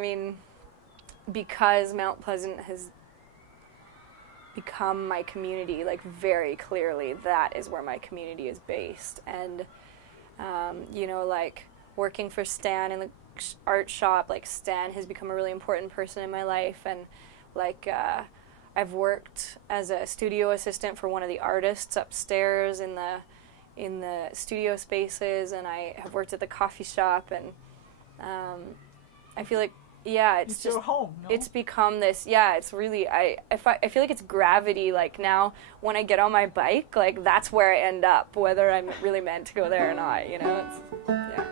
I mean, because Mount Pleasant has become my community, like very clearly that is where my community is based. And you know, like working for Stan in the art shop, like Stan has become a really important person in my life. And like I've worked as a studio assistant for one of the artists upstairs in the studio spaces, and I have worked at the coffee shop, and I feel like, yeah, it's just home, no? It's become this, yeah, it's really, I feel like it's gravity. Like now when I get on my bike, like that's where I end up, whether I'm really meant to go there or not, you know. It's, yeah.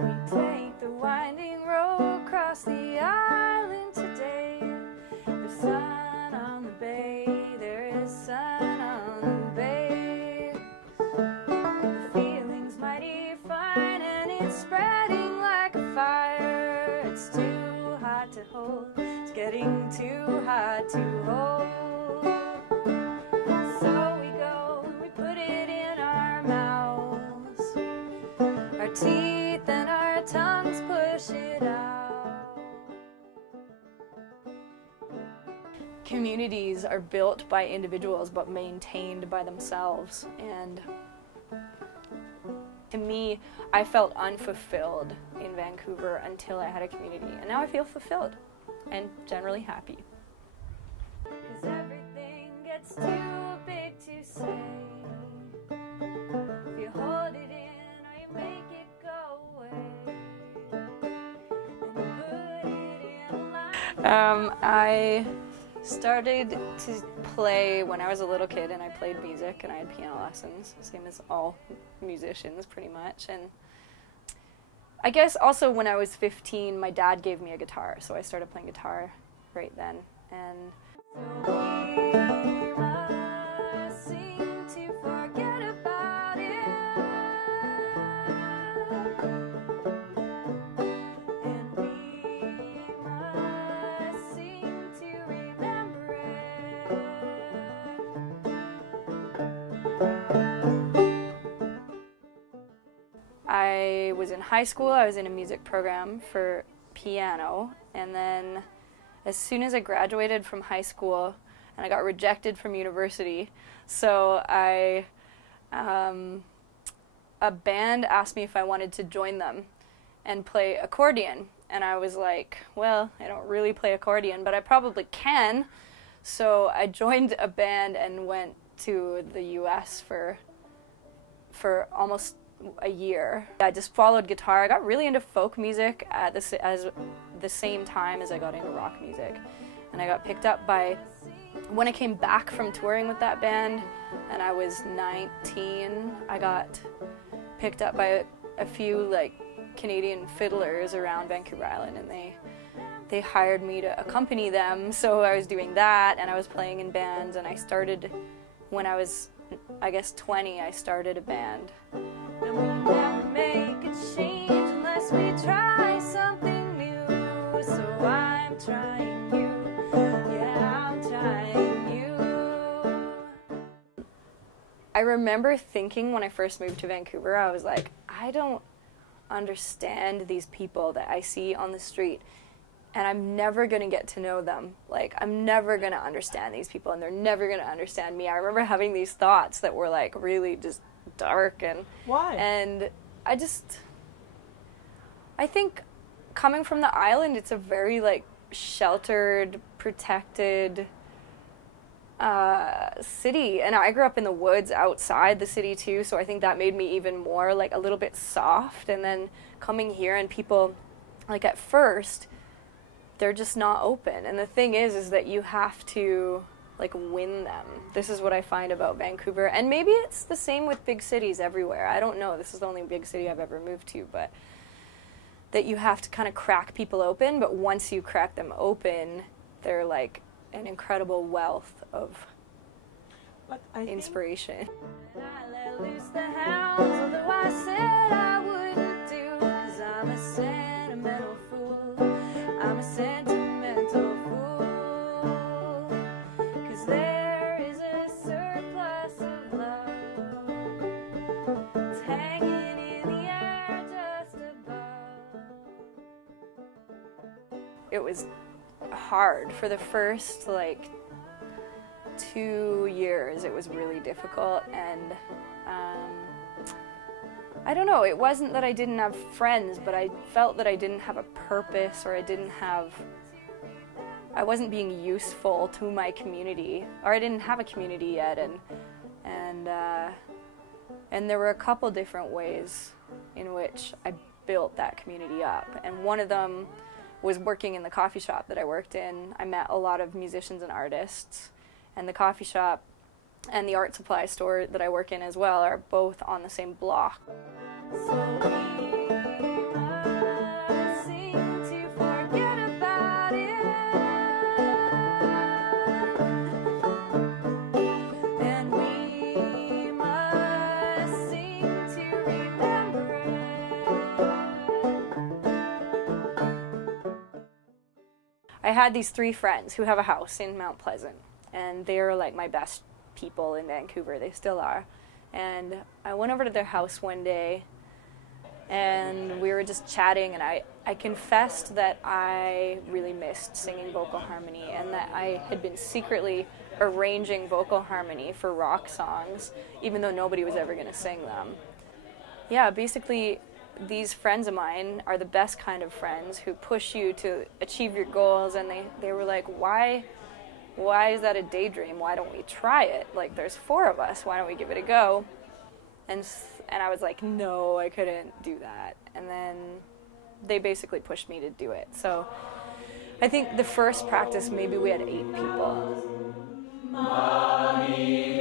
We take the winding road across the island today. There's sun on the bay, there is sun on the bay. The feeling's mighty fine and it's spreading like a fire. It's too hot to hold, it's getting too hot to hold. So we go, we put it in our mouths, our teeth and our tongues push it out. Communities are built by individuals but maintained by themselves, and to me, I felt unfulfilled in Vancouver until I had a community, and now I feel fulfilled and generally happy. 'Cause everything gets too big to say. If you hold it in or you make it go away, and you put it in a line. I started to play when I was a little kid, and I played music and I had piano lessons, same as all musicians pretty much. And I guess also when I was 15, my dad gave me a guitar, so I started playing guitar right then. And so we must seem to forget about it, and we must seem to remember it. I was in high school, I was in a music program for piano, and then as soon as I graduated from high school, and I got rejected from university, so a band asked me if I wanted to join them and play accordion, and I was like, well, I don't really play accordion, but I probably can. So I joined a band and went to the US for almost a year. I just followed guitar. I got really into folk music at the same time as I got into rock music. And I got picked up by, when I came back from touring with that band, and I was 19, I got picked up by a few like Canadian fiddlers around Vancouver Island, and they hired me to accompany them. So I was doing that, and I was playing in bands, and I started, when I was, I guess 20, I started a band. And we'll never make a change unless we try something new. So I'm trying you, yeah, I'm trying you. I remember thinking when I first moved to Vancouver, I was like, I don't understand these people that I see on the street, and I'm never going to get to know them. Like, I'm never going to understand these people, and they're never going to understand me. I remember having these thoughts that were like really just dark. And why? And I think coming from the island, it's a very like sheltered, protected city, and I grew up in the woods outside the city too, so I think that made me even more like a little bit soft. And then coming here, and people, like, at first they're just not open, and the thing is that you have to like win them. This is what I find about Vancouver, and maybe it's the same with big cities everywhere. I don't know, this is the only big city I've ever moved to, but that you have to kind of crack people open, but once you crack them open, they're like an incredible wealth of inspiration. I let loose the hounds, although I said I wouldn't do, 'cause I'm a sentimental fool. I'm a sentimental fool. 'Cause was hard. For the first like 2 years it was really difficult, and I don't know, it wasn't that I didn't have friends, but I felt that I didn't have a purpose, or I wasn't being useful to my community, or I didn't have a community yet, and there were a couple different ways in which I built that community up, and one of them was working in the coffee shop that I worked in. I met a lot of musicians and artists, and the coffee shop and the art supply store that I work in as well are both on the same block. So seem to forget about it, and we must seem to remember it. I had these 3 friends who have a house in Mount Pleasant, and they're like my best people in Vancouver. They still are. And I went over to their house one day, and we were just chatting, and I confessed that I really missed singing vocal harmony, and that I had been secretly arranging vocal harmony for rock songs, even though nobody was ever going to sing them. Yeah, basically, these friends of mine are the best kind of friends who push you to achieve your goals, and they were like, why is that a daydream? Why don't we try it? Like, there's 4 of us. Why don't we give it a go? And I was like, no, I couldn't do that. And then they basically pushed me to do it. So I think the first practice, maybe we had 8 people. Mommy,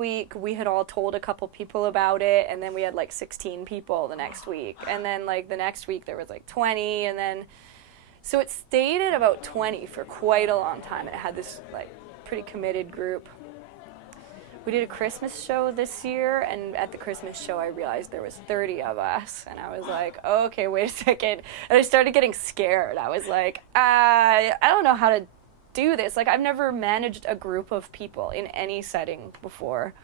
week we had all told a couple people about it, and then we had like 16 people the next week, and then like the next week there was like 20, and then so it stayed at about 20 for quite a long time. It had this like pretty committed group. We did a Christmas show this year, and at the Christmas show I realized there was 30 of us, and I was like, okay, wait a second, and I started getting scared. I was like, I don't know how to do this. Like, I've never managed a group of people in any setting before.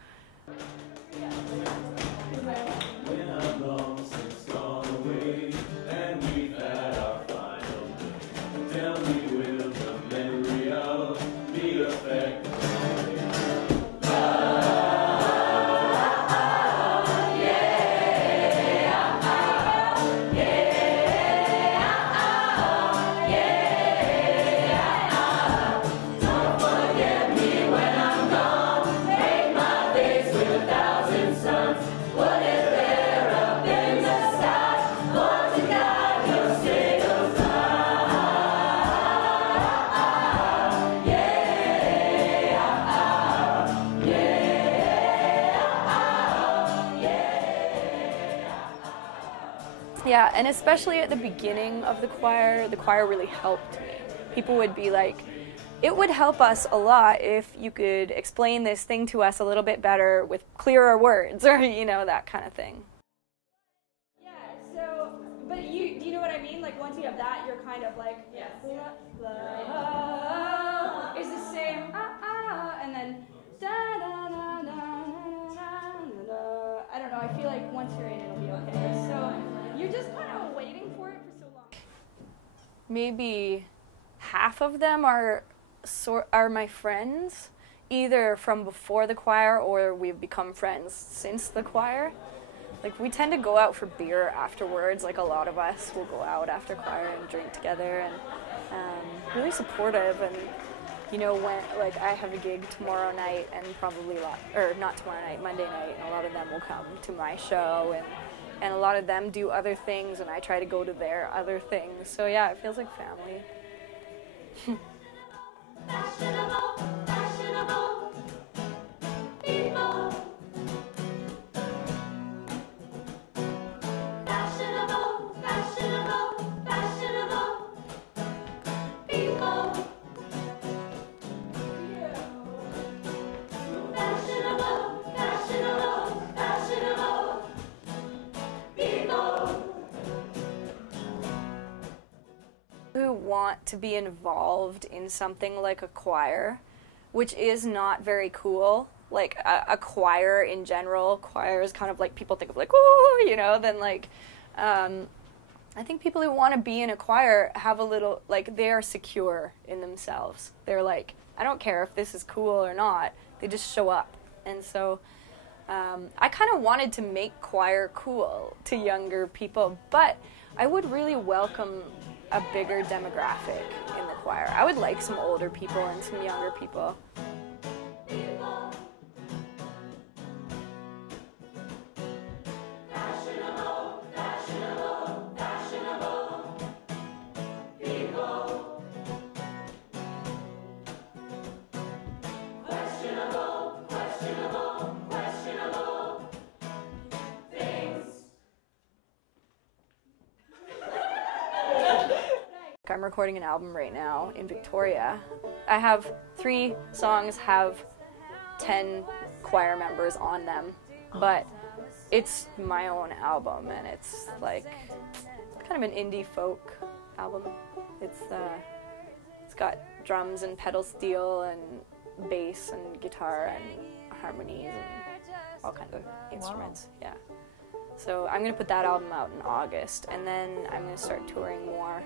Yeah, and especially at the beginning of the choir really helped me. People would be like, it would help us a lot if you could explain this thing to us a little bit better with clearer words, or, you know, that kind of thing. Yeah, so, but do you know what I mean? Like, once you have that, you're kind of like, yes. Is the same, and then, I don't know, I feel like once you're in, it'll be okay. So, you're just kind of waiting for it for so long. Maybe half of them are my friends, either from before the choir or we've become friends since the choir. Like, we tend to go out for beer afterwards. Like, a lot of us will go out after choir and drink together, and really supportive. And, you know, when, like, I have a gig tomorrow night, and probably not tomorrow night, Monday night, and a lot of them will come to my show, and a lot of them do other things, and I try to go to their other things. So yeah, it feels like family. Fashionable, fashionable people. Fashionable, fashionable, fashionable people. Fashionable, fashionable, fashionable people. want to be involved in something like a choir, which is not very cool. Like a choir in general, choir is kind of like people think of like, ooh, you know, then like, I think people who want to be in a choir have a little, like, they are secure in themselves. They're like, I don't care if this is cool or not. They just show up. And so I kind of wanted to make choir cool to younger people, but I would really welcome a bigger demographic in the choir. I would like some older people and some younger people. I'm recording an album right now in Victoria. I have 3 songs have 10 choir members on them, but it's my own album, and it's like kind of an indie folk album. It's got drums and pedal steel and bass and guitar and harmonies and all kinds of instruments. Wow. Yeah. So I'm gonna put that album out in August, and then I'm gonna start touring more.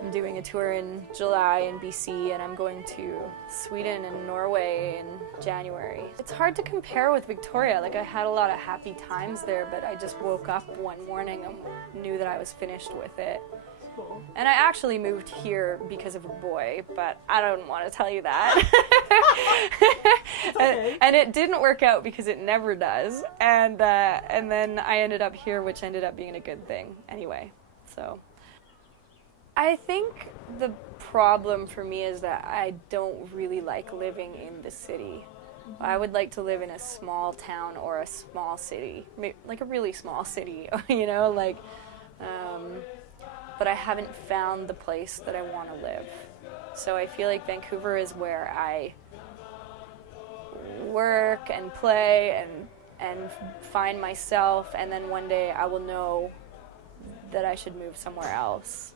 I'm doing a tour in July in BC, and I'm going to Sweden and Norway in January. It's hard to compare with Victoria. Like, I had a lot of happy times there, but I just woke up one morning and knew that I was finished with it. Cool. And I actually moved here because of a boy, but I don't want to tell you that. Okay. And it didn't work out because it never does. And then I ended up here, which ended up being a good thing anyway. So I think the problem for me is that I don't really like living in the city. I would like to live in a small town or a small city, like a really small city, you know, like, but I haven't found the place that I want to live. So I feel like Vancouver is where I work and play and find myself, and then one day I will know that I should move somewhere else.